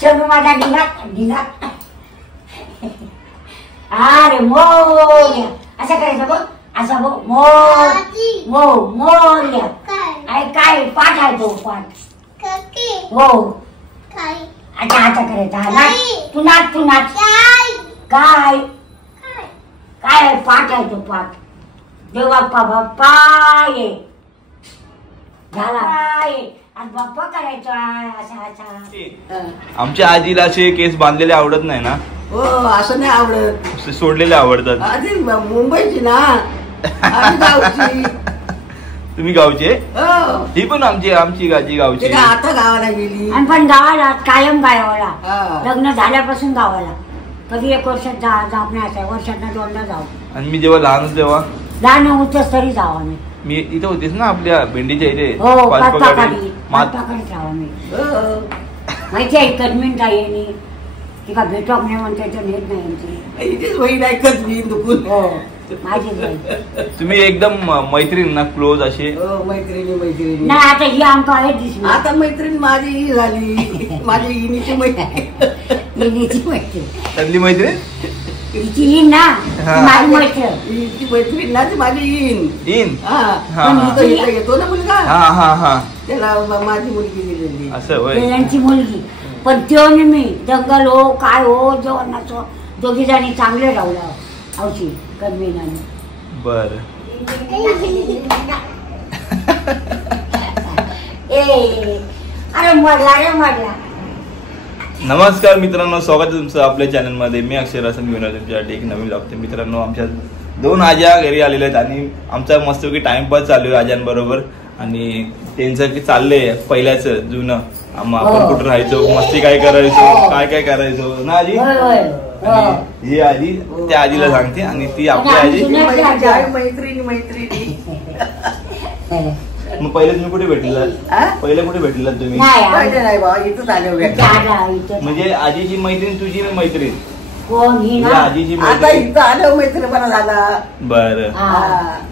चल माझा ढिंगा अरे मोर्या असं करायचं बघ असं बघ मोर्या काय पाठ आहे तो पाठ हो आता आता करायचा पुन्हा काय काय पाठ आहे तो पाठ देव बाप्पा ये झाला आणि बाप्पा करायचा असा आमच्या आजीला असे केस बांधलेले आवडत नाही ना हो असं नाही आवडत सोडलेले आवडतात आधी मुंबईची ना गावची तुम्ही गावचे हो ही पण आमची आजी गावची आता गावाला गेली आणि पण गावाला कायम गावाला लग्न झाल्यापासून गावाला कधी 1 वर्षात जात नाही असं वर्षात 2दा जाऊ आणि मी जेव्हा लहान होतो तेव्हा लहान होतेच तरी जाऊ आम्ही मी इथे होतीस ना आपल्या भेंडीच्या इथे हो पाचपाकाडी जाऊ आम्ही माहिती आहे कदमीन ताईनी ती का भेटок नाही म्हणते तर नेत नाही इथेच बहीण ऐकत मी दुखून हो माझी तुम्ही एकदम मैत्रीण ना क्लोज असे मैत्रिणी नाही आता ही आमका आहे दिसली आता मैत्रीण माझी झाली माझी इनीची मैत्रीण त्यातली मैत्रीण तिची येईन ना माझी मैत्रीण हिची मैत्रीण ना ती माझी इन येतो ना मुलगा हा त्याला माझी मुलगी दिलेली असं यांची मुलगी पण त्यो मी जंगल हो काय हो जेवणाचं दोघी जणी चांगले राहू औषधी कदमीनाने बर अरे मडला नमस्कार मित्रांनो, स्वागत आहे तुमचं आपल्या चॅनल मध्ये. मी अक्षय रासन घेऊन आलो तुमच्यासाठी एक नवीन ब्लॉग. मित्रांनो, आमच्या 2 आज्या घरी आलेल्या आहेत आणि आमचा मस्तपैकी टाइमपास चालू आहे आज्यांबरोबर. आणि त्यांचं चाललंय पहिल्याच जुनं आपण कुठं राहायचो, मस्ती काय करायचो, काय करायचो ना आजी. ही आजी त्या आजीला सांगते आणि ती आपली आजी मैत्रिणी मग पहिले तुम्ही कुठे भेटलेलात? पहिले कुठे भेटलेलात तुम्ही? म्हणजे आजीची मैत्रीण तुझी मैत्रीण आजीची मैत्रीपणा झाला. बर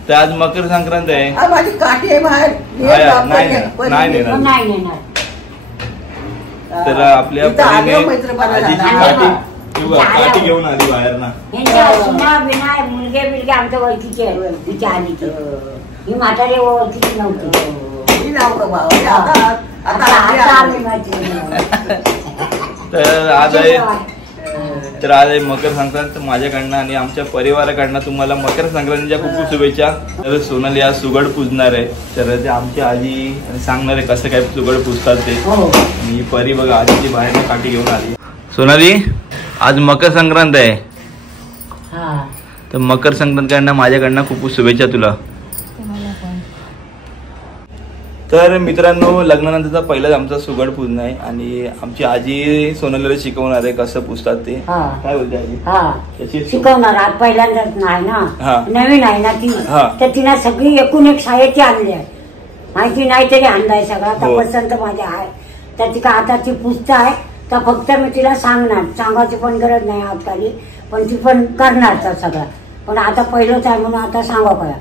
तर आज मकर संक्रांत आहे. माझी काठी आहे बाहेर नाही तर आपल्या आजीची काठी घेऊन आली बाहेर ना. मुलगे बिलगे आमच्या ओळखीचे तिच्या आधीचे. ही म्हातारी ओळखीची नव्हती. तर आज आहे मकर संक्रांत. माझ्याकडनं आणि आमच्या परिवाराकडनं तुम्हाला मकर संक्रांतीच्या खूप खूप शुभेच्छा. तर सोनाली आज सुगड पूजणार आहे. तर ते आमची आजी सांगणार आहे कसं काय सुगड पूजतात ते. मी परी बघा आजीची बाहेर काठी घेऊन आली. सोनाली, आज मकर संक्रांत आहे. तर मकर संक्रांतीकडनं माझ्याकडनं खूप खूप शुभेच्छा तुला. तर मित्रांनो, लग्नानंतरचा पहिलाच आमचा सुगड पूजन आहे आणि आमची आजी सोनालीला शिकवणार आहे कसं पूजतात ते. काय बोलते आजी? शिकवणार. आज पहिल्यांदाच नाही ना, नवीन आहे ना ती. तर तिला सगळी एकूण एक साहित्य आणले आहे. माहिती नाही तरी आणलाय सगळा. तर पसंत माझ्या आहे. तर ती का आता ती पूजता आहे. तर फक्त मी तिला सांगणार, सांगायची पण गरज नाही आजकाली, पण ती पण करणार तर सगळं. पण आता पहिलंच आहे म्हणून आता सांगा काय,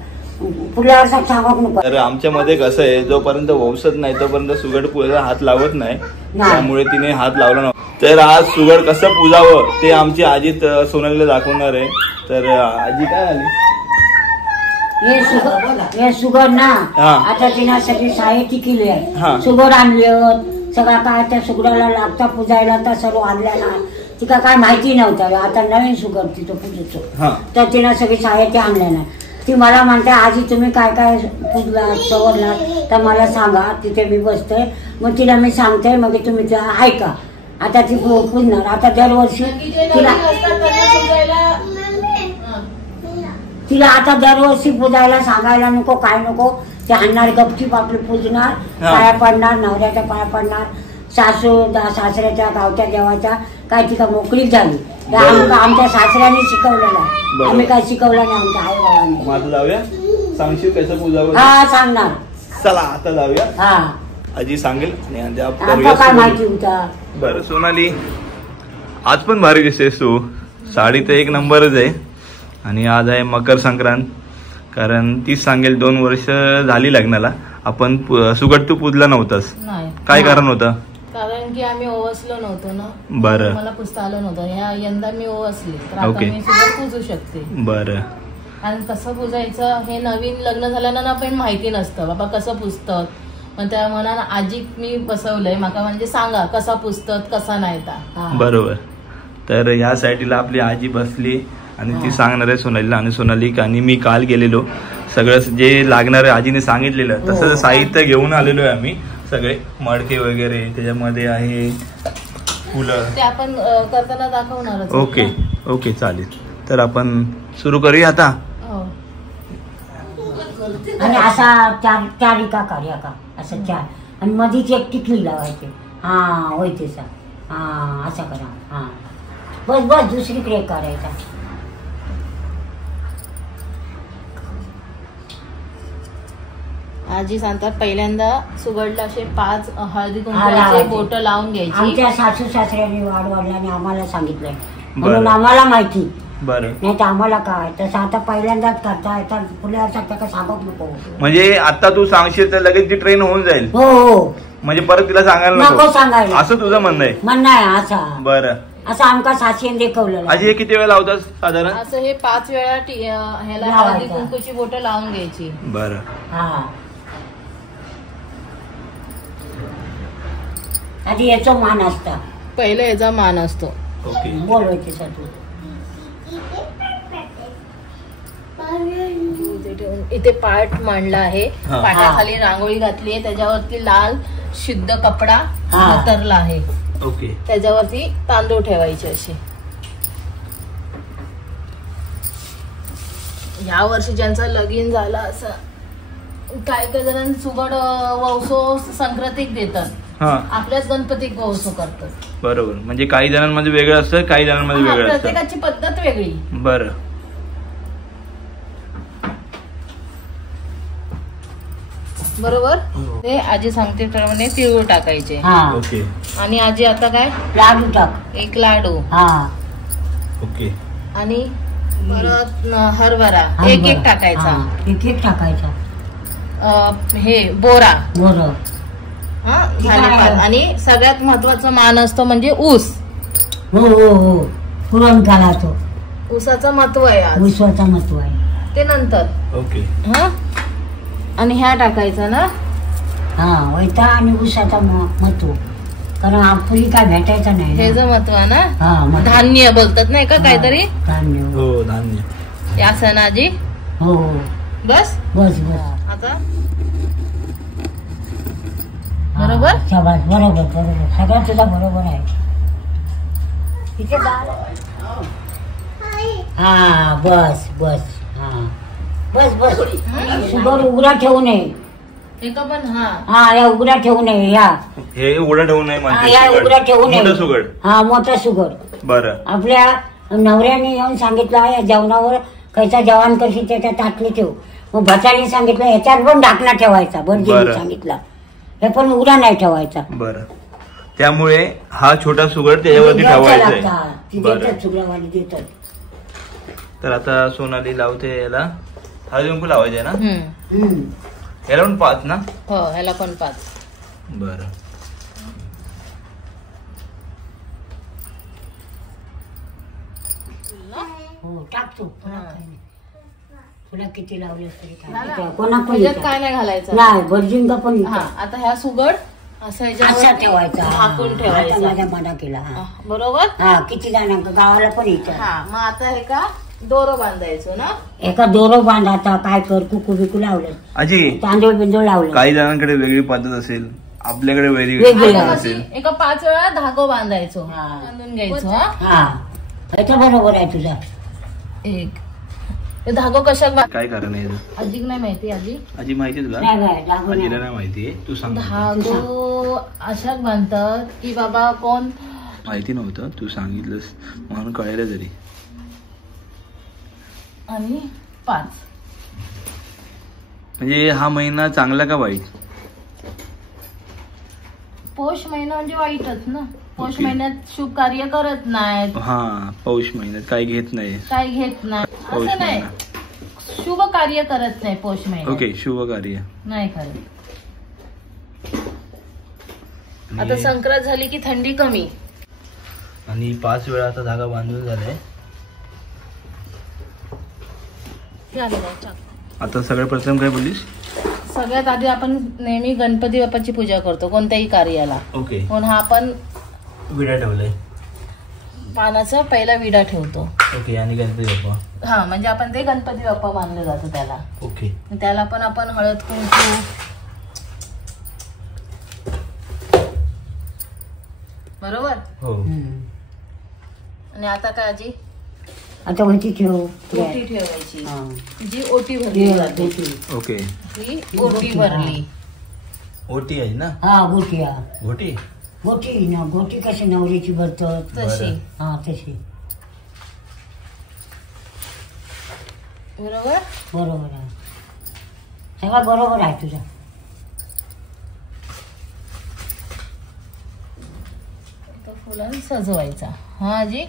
पुढल्या वर्षात सांगू नको. तर आमच्या मध्ये कसं आहे, जोपर्यंत वंशत नाही तोपर्यंत सुगड पूजायला हात लावत नाही. त्यामुळे तिने हात लावला नव्हता. तर आज सुगड कसं पूजावं ते आमची आजी सोनालीला दाखवणार आहे. तर आजी काय आली? हे सुगड ना आता तिने सगळी साहित्य केली आहे. सुगड आणली, सगळा काय त्या सुगडाला लागता पूजायला तर सर्व आणल्या ना. तिका काय माहिती नव्हतं. आता नवीन सुगड तिथं पूजतो. तर तिनं सगळी साहित्य आणल्या ना. ती मला म्हणते आजी तुम्ही काय काय पूजला चवरला तर मला सांगा, तिथे मी बसते. मग तिला मी सांगते, मग तुम्ही ऐका. आता ती पूजणार. आता दरवर्षी तिला आता दरवर्षी पूजायला सांगायला नको, काय नको. ते आणणार गपचीप आपली पूजणार, पाया पडणार, नवऱ्याच्या पाया पडणार, सासऱ्याच्या गावच्या देवाच्या. काय तिका मोकळी झाली. आमच्या सासऱ्याने शिकवलेलं आहे. आम्ही काय शिकवलं नाही आमच्या आई बाबांनी. माझं जाऊया, सांगशील कसं पूजावं? हा सांगणार. चला आता जाऊया. हा आजी सांगेल. काय माहिती होता. बरं सोनाली, आज पण भारी दिसतेस तू. साडी तर एक नंबरच आहे. आणि आज आहे मकर संक्रांत. कारण तीच सांगेल 2 वर्ष झाली लग्नाला आपण सुगड तू पूजला नव्हतास, नाही काय कारण होतं? कारण की आम्ही ओवसलो नव्हतो ना. बरं. मला पुजता आलं नव्हतं. यंदा मी ओवसली तर आता ओके. मी सुगड पूजू शकते. बरं. आणि कसं पुजायचं हे नवीन लग्न झाल्यानं पण माहिती नसतं बाबा कसं पुजतात. पण त्या मनानं आजी मी बसवलंय माका म्हणजे सांगा कसा पुजतात कसा नाही ता. बरोबर. तर ह्या साईडला आपली आजी बसली आणि ती सांगणार आहे सोनालीला. आणि सोनाली आणि मी काल गेलेलो सगळं जे लागणार आहे आजीने सांगितलेलं तसं साहित्य घेऊन आलेलो आहे आम्ही. सगळे मडके वगैरे त्याच्यामध्ये आहे फुलं ते आपण करताना दाखवणारच. ओके ओके चालेल. तर आपण सुरू करूया आता. हो. आणि असा चार एका कार्या का असं 4 आणि मधीच एक टिकली लावायची. हा होय तसा. हा असं करा. हा बस बस दुसरीकडे करायचा. आजी सांगतात पहिल्यांदा सुगडला असे 5 हळदी हा, कुंकवाचे लावायचे. बोट लावून घ्यायची. आमच्या सासू सासऱ्यांनी वाढवडिलांनी आम्हाला सांगितलंय बरं. म्हणून आम्हाला माहिती. बरं. नाही तर आम्हाला काय तसं आता पहिल्यांदाच करता येतात पुढे असं का सांगत नको. म्हणजे आता तू सांगशील तर लगेच ती ट्रेन होऊन जाईल. हो हो म्हणजे परत तिला सांगायला नको नको सांगायला. असं तुझं म्हणणं आहे? म्हणणं आहे असा. बरं. असं आमका सासून देखवलेलं. आजी हे किती वेळ लावतात साधारण? असं हे 5 वेळा ह्याला लावायचं. हळदी कुंकूची बोट लावून घ्यायची. बरं. हा आधी याचा मान असता. पहिले याचा मान असतो. ओके. बोलवायचे सासू. इथे ठेवून इथे पाठ मांडला आहे. हा. पाठाखाली रांगोळी घातली आहे. त्याच्यावरती लाल शुद्ध कपडा हा. हातरला आहे. ओके. त्याच्यावरती तांदूळ ठेवायचे असे. या वर्षी ज्यांचा लगीन झाला असं काय काय जणांनी सुगड वौसो संक्रांतीक देतात. हा आपल्याच गणपतीक वौसो करतात. बरोबर. म्हणजे काही जणांमध्ये वेगळं असतं काही जणांमध्ये हा, वेगळं असतं. प्रत्येकाची पद्धत वेगळी. बरं. बरोबर. ते आजी सांगते प्रमाणे तिळगुळ टाकायचे. हा ओके आणि आजी आता काय लाडू टाक. 1 लाडू हा ओके. आणि परत हरभरा एक टाकायचा. हा, एक टाकायचा. हे बोरा. बरं. हा झाले 5. आणि सगळ्यात महत्वाचा मान असतो म्हणजे ऊस. हो हो हो पुरण घालायचो. ऊसाचं महत्व आहे आज. विश्वाचा महत्व आहे. ते नंतर. ओके. हा आणि ह्या टाकायचा ना. हा वैता आणि उसाचा महत्व. कारण आपली काय भेटायचं नाही हे ना. जो महत्व आहे ना. हा महत्व. धान्य बोलतात नाही का काहीतरी. धान्य. हो धान्य. या सणाजी. हो हो बस बस बस. आता बरोबर. हा, शाबास. बरोबर बरोबर सगळं तुझा बरोबर आहे. तिथे हा बस बस. हा बस बस. सुगर उघडा ठेवू नये. एका पण हा हा या उघडा ठेवू नये. या हे उघडं ठेवू नये हा, या उघडा ठेवू नये. मोठं सुगड. हा मोठा सुगर. बरं. आपल्या नवऱ्याने येऊन सांगितलं या जेवणावर कैसा जेवण करशी त्याच्या ताटली ठेव. मग भटाने सांगितलं ह्याच्यात पण ढाकणा ठेवायचा. बरं बरं. सांगितलं हे पण उघडा नाही ठेवायचा. बरं. त्यामुळे हा छोटा सुगड त्याच्यावरती ठेवायचा आहे. बरं. देतात सुगडावाली देतात. तर आता सोनाली लावते याला हळदी कुंकू लावायचे ना. हम्म. याला पण 5 ना. हो ह्याला पण 5. बरं. हो टाकतो. तुला किती लावलं तरी झालं? काय. कोणा पण ह्याच्यात विचार. काय नाही घालायचं. नाही भटजिंगा पण हा विचार. आता ह्या सुगड असं असा ह्याच्यावरती ठेवायचा. झाकून आता ठेवायचा. माझ्या मना केला. हा बरोबर. हा किती जण गावाला पण विचार. हा मग आता हे का दोरं बांधायचो ना. एका दोरो बांधाचा काय कर कुकू बिकू लावलं. आजी तांदूळ बिंदूळ लावलं. काही जणांकडे वेगळी पद्धत असेल आपल्याकडे वेगळी वेगळी पद्धत आता असेल. कशी एका 5 वेळा धागो बांधायचो. हा. बांधून घ्यायचो. हा हा ह्याचा बरोबर आहे तुझा. एक हे धागो कशात काय कारण आहे याचं? अधिक नाही माहिती आजी. आजी माहिती तुला? नाही बाय, दाखव आजीला नाही. नाही माहितीये तू सांग. धागो अशात बांधतात की बाबा कोण माहिती नव्हतं तू सांगितलंस म्हणून कळलं तरी. आणि 5. म्हणजे हा महिना चांगला का वाईट? पौष महिना म्हणजे वाईटच ना. पौष ओके. महिन्यात शुभ कार्य करत नाहीत. हा पौष महिन्यात काही घेत नाही. काय घेत नाही पौष असं नाही. महिना. शुभ कार्य करत नाही पौष महिन्यात. ओके शुभ कार्य. नाही करत. आता संक्रांत झाली की थंडी कमी. आणि 5 वेळा आता धागा बांधून झालाय. आता सगळ्यात प्रथम काय बोललीस? सगळ्यात आधी आपण नेहमी गणपती बाप्पाची पूजा करतो कोणत्याही कार्याला. ओके. म्हणून हा आपण विडा ठेवलाय, पानाचा पहिला विडा ठेवतो. ओके. आणि गणपती बाप्पा, हा म्हणजे आपण ते गणपती बाप्पा मानलं जातं त्याला. ओके. त्याला पण आपण हळद कुंकू, बरोबर. हो. आणि आता काय आजी? आता ओटी ठेव. ओटी ठेवायची, जी ओटी भरली जाते. ओके. ही ओटी भरली. ओटी आहे ना? हा गोटी. गोटी, गोटी ना, गोटी कशी नवरीची भरतात तशी. हा तशी. बरोबर. बरोबर आहे, सगळं बरोबर आहे तुझं. फुलांनी सजवायचा. हा आजी.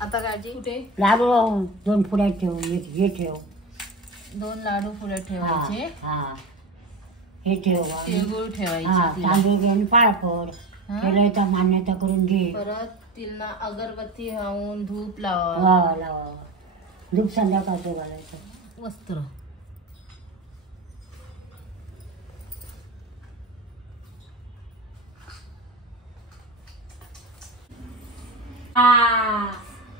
आता काळजी कुठे? लाडू 2 पुड्यात ठेव. हे ठेव. 2 लाडू पुढे ठेवायचे. हा हे ठेव. तिळगुळ ठेवायची. तांदूळ घे आणि पाळपड केलं मान्यता करून घे. परत तिला अगरबत्ती वाहून धूप लावा. लावा. धूप संध्याकाळचं घालायचं. वस्त्र.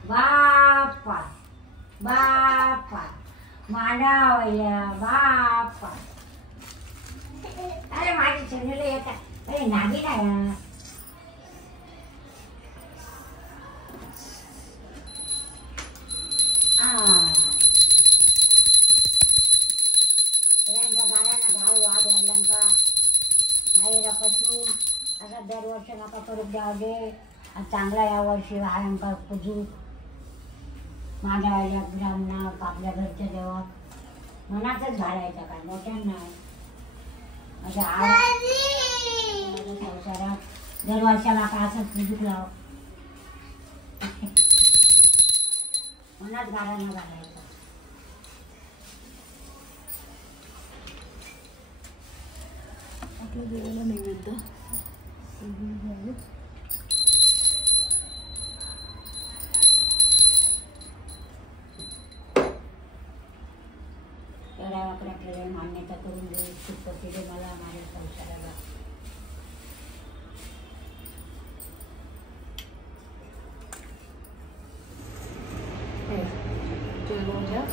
बाप्पा बाप्पा मांडावल्या बाप्पा. अरे माझी चॅनल येतात. अरे नागी नाही. गाड्यांना धाव वाद वडिलांका पासून असा दरवर्षी नका परत द्याव दे. चांगला या वर्षी अंका पुजू माझ्या ग्रामना आपल्या घरच्या देवात मनातच घालायचा. काय मोठ्या नाही संसारात दरवर्षाला का असंच पुजूक लाव. मनात घालायला घालायचा. आपल्या देवाला नैवेद्य आपल्याला मान्यता करून दे. सुखपती दे मला माझ्या संसाराला.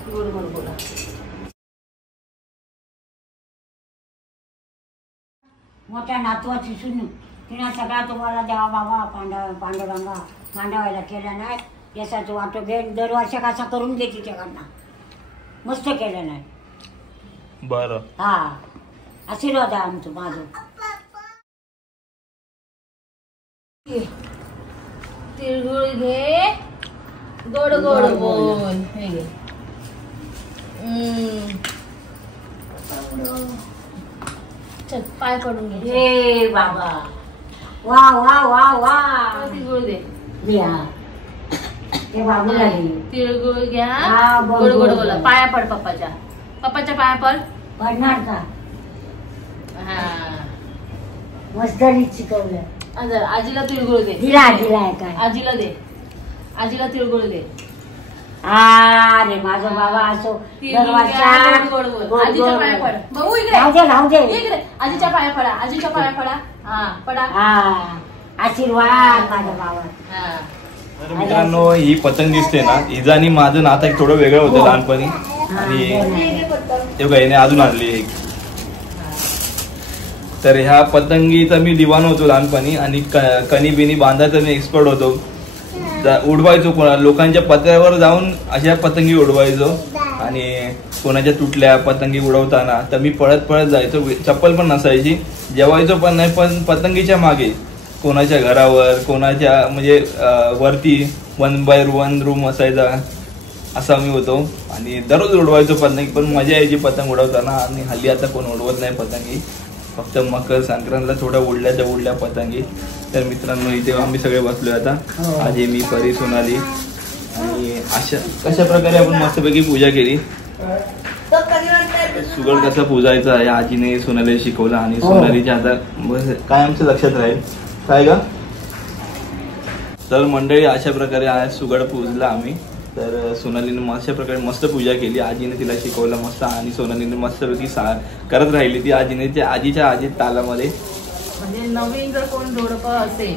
गोड गोड बोला. मोठ्या नातवाची सुनू तिनं सगळा तुम्हाला देवा बाबा पांडुरंगा मांडवायला केलं नाही. यशाचं वाटो घे. दरवर्षा कसा करून घे तिच्याकडनं. मस्त केलं नाही. बरं. हा आशीर्वाद आहे आमचं. माझं तिळगुळ घे. गोड गोड बोल. हे घे. चल पाय पडून घे. ए बाबा वा वा वा वा. तिळगुळ दे. ते बाबूला घे. तिळगुळ घ्या. गोड गोड बोला. पाया पड पप्पाच्या. पप्पाच्या पाया पड. पडणार का? हा मस्त शिकवलं. आजीला तिळगुळ दे. दिला दिलाय काय? आजीला दे. आजीला तिळगुळ दे. अरे माझा बाबा असो आजीच्या पाया पड. भाऊ इकडे. राहू दे. इकडे आजीच्या पाया पडा. आजीच्या पाया पडा. हा पडा. आशीर्वाद माझा बाबा. तर मित्रांनो ही पतंग दिसते ना, हिचं आणि माझं नातं एक थोडं वेगळं होतं लहानपणी. आणि तेव्हा याने अजून आणली एक. तर ह्या पतंगीचा मी दिवाण होतो लहानपणी. आणि कणी बिनी बांधायचा मी एक्सपर्ट होतो. उडवायचो लोकांच्या पत्र्यावर जाऊन अशा पतंगी उडवायचो. आणि कोणाच्या तुटल्या पतंगी उडवताना तर मी पळत पळत जायचो. चप्पल पण नसायची. जेवायचो पण नाही. पण पतंगीच्या मागे कोणाच्या घरावर कोणाच्या म्हणजे वरती 1 by 1 रूम असायचा. असं आम्ही होतो आणि दररोज उडवायचो पतंग, पण मजा यायची पतंग उडवताना. आणि हल्ली आता कोण उडवत नाही पतंगी, फक्त मकर संक्रांतला थोड्या उडल्या पतंगी. तर मित्रांनो इथे आम्ही सगळे बसलोय आता, आजी, मी, परी, सोनाली. आणि कशा प्रकारे आपण मस्तपैकी पूजा केली. सुगड कसं पूजायचं आहे आजीने सोनाली शिकवलं आणि सोनालीच्या आता काय आमच्या लक्षात राहील काय का. तर मंडळी अशा प्रकारे आज सुगड पूजला आम्ही. तर सोनालीने अशा प्रकारे मस्त पूजा केली, आजीने तिला शिकवलं मस्त आणि सोनालीने मस्तपैकी करत राहिली ती आजीच्या तालामध्ये. म्हणजे नवीन जर कोण जोडपं असेल,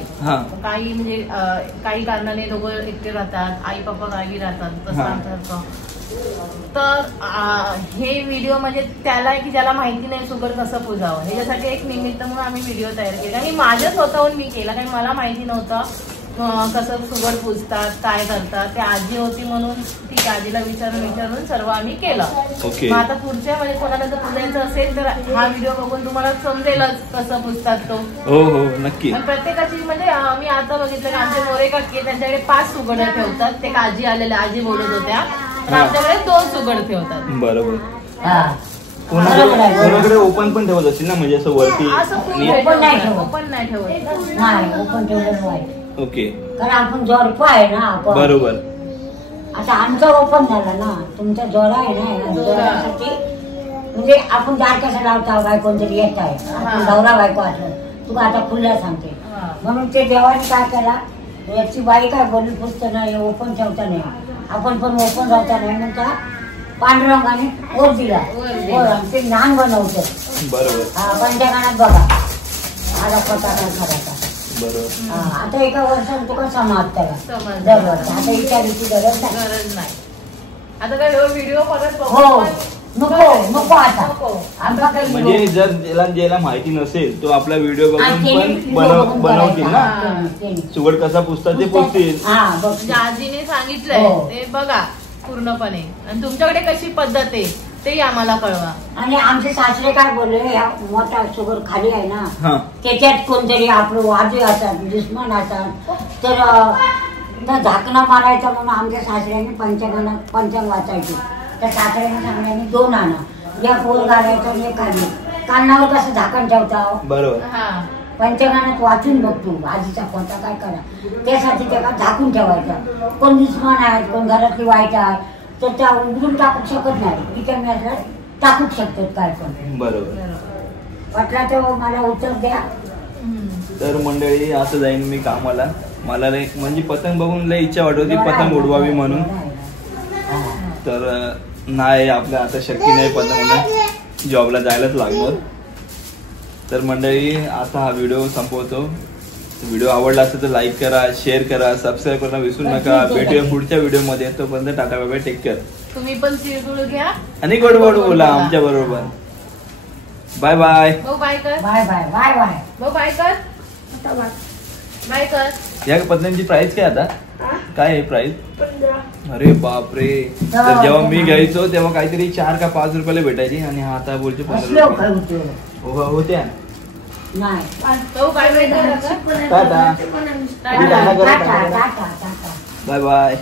काही म्हणजे काही कारणाने दोघं एकटे राहतात, आई पप्पा गावी राहतात तसं, तर हे व्हिडिओ म्हणजे त्याला की ज्याला माहिती नाही सुगड कसं पूजावं ह्याच्यासाठी एक निमित्त म्हणून आम्ही व्हिडिओ तयार केला. आणि माझ्या स्वतःहून मी केला, कारण मला माहिती नव्हतं कसं सुगड पूजतात, काय करतात. ते आजी होती म्हणून ती आजीला विचारून सर्व आम्ही केलं. मग आता पुढच्या म्हणजे कोणाला जर पूजायचं असेल तर हा व्हिडिओ बघून तुम्हाला समजेलच कसं पूजतात तो. हो हो नक्की. प्रत्येकाची म्हणजे मी आता बघितलं की आमचे मोरे काकी त्यांच्याकडे 5 सुगड ठेवतात. ते आजी आलेल्या आजी बोलत होत्या, आमच्याकडे 2 सुगड ठेवतात. बरोबर. कोणाकडे ओपन पण ठेवत असेल ना, म्हणजे असं वरती ओपन नाही ठेवत. ओके. कारण आपण जोडपं आहे ना आपण. बरोबर. आता आमचा ओपन झाला ना, तुमचा जोडा आहे ना, जोड्यासाठी म्हणजे आपण दार कसं लावता, बायको तरी येत आहे, आपण नवरा बायको असलं तू आता खुल्ला सांगते. म्हणून ते देवाने काय केला, याची बाई काय बोलली पुसतं नाही, ओपन ठेवता नाही, आपण पण ओपन राहता नाही म्हणता पांडुरंगाने ओर दिला. ते नान बनवतो. बरोबर. पंचगानात बघा माझा पताका करायचा. आता एका वर्षात तू कसा माग त्याला दरवर्षी, आता विचारायची गरज नाही. आता काय व्हिडिओ परत हो नको आता आमचा काही म्हणजे जर ज्याला माहिती नसेल तो आपला व्हिडिओ बघून पण बनवतील ना, सुगड कसा पुसतात ते पुसतील. आजीने सांगितलंय ते बघा पूर्णपणे, आणि तुमच्याकडे कशी पद्धत आहे ते आम्हाला कळवा. आणि आमचे सासरे काय बोलले, मोठा सुगड खाली आहे ना, त्याच्यात कोणतरी आपलं वाजू असतात, दुश्मन असतात, तर झाकणं मारायचं म्हणून आमच्या सासऱ्याने पंचांग वाचायचे. त्या सासऱ्याने सांगण्याने 2 आणा, या पोर घालायचं एक खाली, कानावर कसं झाकण ठेवता. बरोबर. पंचगानात वाचून बघतो आजीचा कोणता काय करा, त्यासाठी त्याला झाकून ठेवायचं. कोण दुश्मन आहेत, कोण घरातली वाईट आहेत, तर त्या उघडून टाकू शकत नाही, रिकामी असल्यास टाकू शकतात काय पण. बरोबर. वाटला तर मला उत्तर द्या. तर मंडळी असं जाईन मी कामाला, मला म्हणजे पतंग बघून लय इच्छा वाटत होती पतंग उडवावी म्हणून, तर नाही आपल्या आता शक्य नाही पतंग, जॉबला जायलाच लागणार. तर मंडळी आता हा व्हिडिओ संपवतो. व्हिडिओ आवडला असेल तर लाईक करा, शेअर करा, सबस्क्राईब करणं विसरू नका. भेटूया पुढच्या व्हिडिओ मध्ये, तोपर्यंत tata bye bye, take care. तुम्ही पण तिळगुळ घ्या आणि गोड गोड बोला आमच्या बरोबर. Bye bye. Bye bye bye bye bye bye कर बाय कर. या पतंगची प्राइस काय आता, काय आहे प्राइस? अरे बापरे. तर जेव्हा मी घ्यायचो तेव्हा काहीतरी 4 का 5 रुपयाला भेटायची, आणि हा आता बोलचे 15 होत्या. नाही बाय बाय.